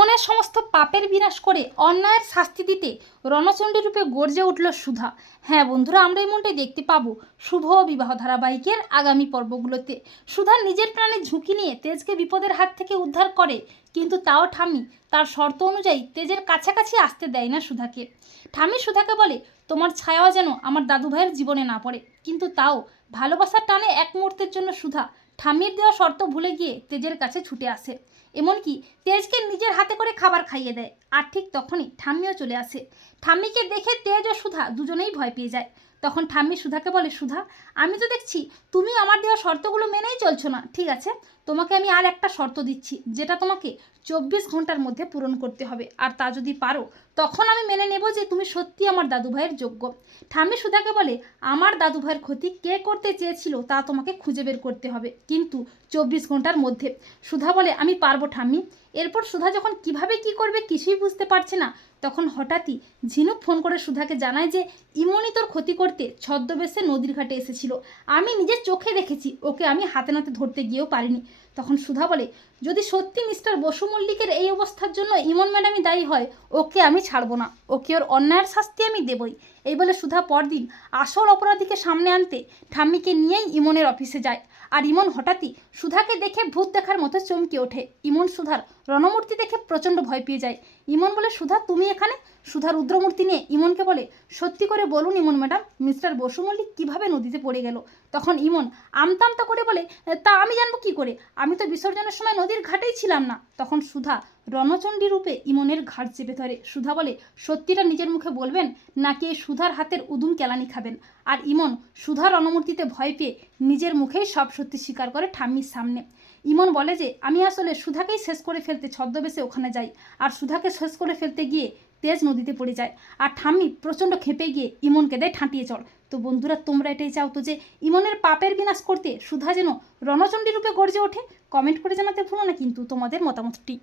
ইমনের সমস্ত পাপের বিনাশ করে অন্যায়ের শাস্তি দিতে রণচণ্ডী রূপে গর্জে উঠল সুধা। হ্যাঁ বন্ধুরা, আমরা এমনটাই দেখতে পাবো শুভ বিবাহ ধারাবাহিকের আগামী পর্বগুলোতে। সুধা নিজের প্রাণে ঝুঁকি নিয়ে তেজকে বিপদের হাত থেকে উদ্ধার করে, কিন্তু তাও ঠামি তার শর্ত অনুযায়ী তেজের কাছাকাছি আসতে দেয় না সুধাকে। ঠামি সুধাকে বলে, তোমার ছায়াও যেন আমার দাদু ভাইয়ের জীবনে না পড়ে। কিন্তু তাও ভালোবাসার টানে এক মুহূর্তের জন্য সুধা ঠাম্মির দেওয়া শর্ত ভুলে গিয়ে তেজের কাছে ছুটে আসে। এমনকি তেজকে নিজের হাতে করে খাবার খাইয়ে দেয়, আর ঠিক তখনই ঠাম্মিও চলে আসে। ঠাম্মিকে দেখে তেজ ও সুধা দুজনেই ভয় পেয়ে যায়। তখন ঠাম্মি সুধাকে বলে, সুধা, আমি তো দেখছি তুমি আমার দেওয়া শর্তগুলো মেনেই চলছো না, ঠিক আছে? তোমাকে আমি আর একটা শর্ত দিচ্ছি, যেটা তোমাকে চব্বিশ ঘণ্টার মধ্যে পূরণ করতে হবে। আর তা যদি পারো, তখন আমি মেনে নেব যে তুমি সত্যি আমার দাদু ভাইয়ের যোগ্য। ঠাম্মি সুধাকে বলে, আমার দাদু ভাইয়ের ক্ষতি কে করতে চেয়েছিল তা তোমাকে খুঁজে বের করতে হবে। কিন্তু চব্বিশ ঘণ্টার মধ্যে সুধা বলে, আমি পারব ঠাম্মি। এরপর সুধা যখন কীভাবে কি করবে কিছুই বুঝতে পারছে না, তখন হঠাৎই ঝিনুক ফোন করে সুধাকে জানায় যে, ইমনি তোর ক্ষতি করতে ছদ্মবেশে নদীর ঘাটে এসেছিল। আমি নিজের চোখে দেখেছি, ওকে আমি হাতে নাতে ধরতে গিয়েও পারিনি। তখন সুধা বলে, যদি সত্যি মিস্টার বসু মল্লিকের এই অবস্থার জন্য ইমন ম্যাডামই দায়ী হয়, ওকে আমি ছাড়বো না। ওকে ওর অন্যায়ের শাস্তি আমি দেবই। এই বলে সুধা পরদিন আসল অপরাধীকে সামনে আনতে ঠাম্মিকে নিয়েই ইমনের অফিসে যায়। আর ইমন হঠাৎই সুধাকে দেখে ভূত দেখার মতো চমকে ওঠে। ইমন সুধার রণমূর্তি দেখে প্রচণ্ড ভয় পেয়ে যায়। ইমন বলে, সুধা, তুমি এখানে? সুধা রুদ্রমূর্তি নিয়ে ইমনকে বলে, সত্যি করে বলুন ইমন ম্যাডাম, মিস্টার বসু মল্লিক কীভাবে নদীতে পড়ে গেল? তখন ইমন আমতামতা করে বলে, তা আমি জানব কি করে? আমি তো বিসর্জনের সময় নদীর ঘাটেই ছিলাম না। তখন সুধা রণচণ্ডী রূপে ইমনের ঘাট চেপে ধরে। সুধা বলে, সত্যিটা নিজের মুখে বলবেন? নাকি এই সুধার হাতের উদুম কেলানি খাবেন? আর ইমন, সুধার রণমূর্তিতে ভয় পেয়ে নিজের মুখেই সব সত্যি স্বীকার করে ঠাম্মির সামনে। ইমন বলে যে, আমি আসলে সুধাকেই শেষ করে ফেলতে ছদ্মবেশে ওখানে যাই। আর সুধাকে শেষ করে ফেলতে গিয়ে তেজ নদীতে পড়ে যায়। আর ঠাম্মি প্রচণ্ড খেপে গিয়ে ইমনকে দেয় ঠাঁটিয়ে চড়। তো বন্ধুরা, তোমরা এটাই চাও তো যে ইমনের পাপের বিনাশ করতে সুধা যেন রণচণ্ডী রূপে গর্জে ওঠে? কমেন্ট করে জানাতে ভুলো না কিন্তু তোমাদের মতামতটি।